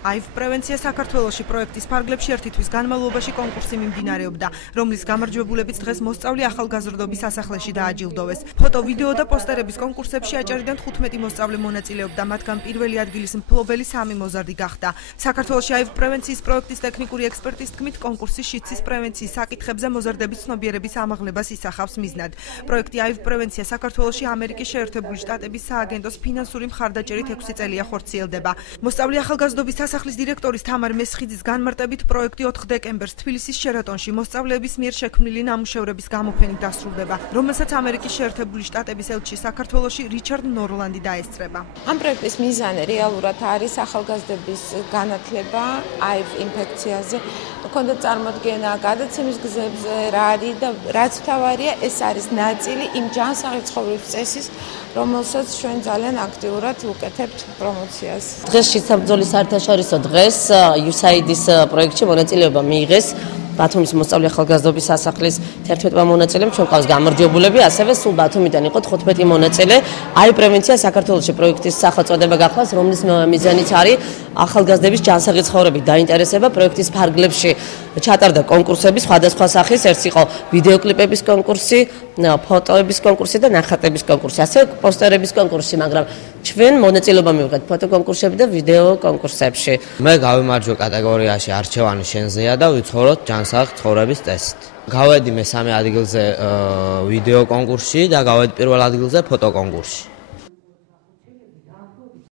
აივ პრევენცია საქართველოში პროექტის ფარგლებში ერთი თვის განმავლობაში კონკურსი მიმდინარეობდა, რომლის გამარჯვებულებიც დღეს მოსწავლე ახალგაზრდობის სასახლეში დააჯილდოვეს. ფოტო, ვიდეო და პოსტერების კონკურსებში აჭარიდან 15 მოსწავლე მონაწილეობდა, მათგან პირველი ადგილის მფლობელი 3 მოზარდი გახდა. საქართველოში აივ პრევენციის პროექტის ტექნიკური ექსპერტის თქმით, კონკურსი შიდსის პრევენციის საკითხებზე მოზარდების ცნობიერების ამაღლებას ისახავს მიზნად. პროექტი აივ პრევენცია საქართველოში ამერიკის შეერთებული შტატების სააგენტოს ფინანსური მხარდაჭერით 6 წელია ხორციელდება. მოსწავლე ახალგაზრდობის სასახლის დირექტორის თამარ მესხიძის განმარტებით პროექტი 4 დეკემბერს თბილისის შერატონში მოსწავლეების მიერ შექმნილი ნამუშევრების გამოფენით დასრულდება, რომელსაც ამერიკის შეერთებული შტატების ელჩი საქართველოში რიჩარდ ნორლანდი დაესწრება. ამ პროექტის მიზანი რეალურად არის ახალგაზრდების განათლება აივ ინფექციაზე, ჰქონდეთ წარმოდგენა გადაცემის გზებზე, რა არის და რაც მთავარია, ეს არის ნაწილი იმ ჯანსაღი ცხოვრების წესის, რომელსაც ჩვენ ძალიან აქტიურად ვუკეთებთ პრომოციას. დღეს შიდსაბრძოლის საერთაშორისო დღეს USAID-ის პროექტში მონაწილეობა მიიღეს ბათუმის მოსწავლე ახალგაზრდობის სასახლის 11 მონაწილემ, ჩვენ ყავს გამარჯვებულები, ასევე სულ ბათუმიდან იყო 15 მონაწილე. აივ პრევენცია საქართველოში პროექტის სახელწოდება გახლავს, რომლის მიზანიც არის ახალგაზრდების ჯანსაღი ცხოვრებით დაინტერესება. პროექტის ფარგლებში ჩატარდა კონკურსები სხვადასხვა სახის, ერთ იყო ვიდეოკლიპების კონკურსი, ფოტოების კონკურსი და ნახატების კონკურსი, ასევე პოსტერების კონკურსი, მაგრამ ჩვენ მონაწილეობა მივიღეთ ფოტო კონკურსებში და ვიდეო კონკურსებში. მე გავიმარჯვე კატეგორიაში არჩევანი შენზეა და ვიცხოვროთ ჯანსაღ ცხოვრების წესით. გავედი მესამე ადგილზე ვიდეო კონკურსში და გავედი პირველ ადგილზე ფოტო კონკურსში.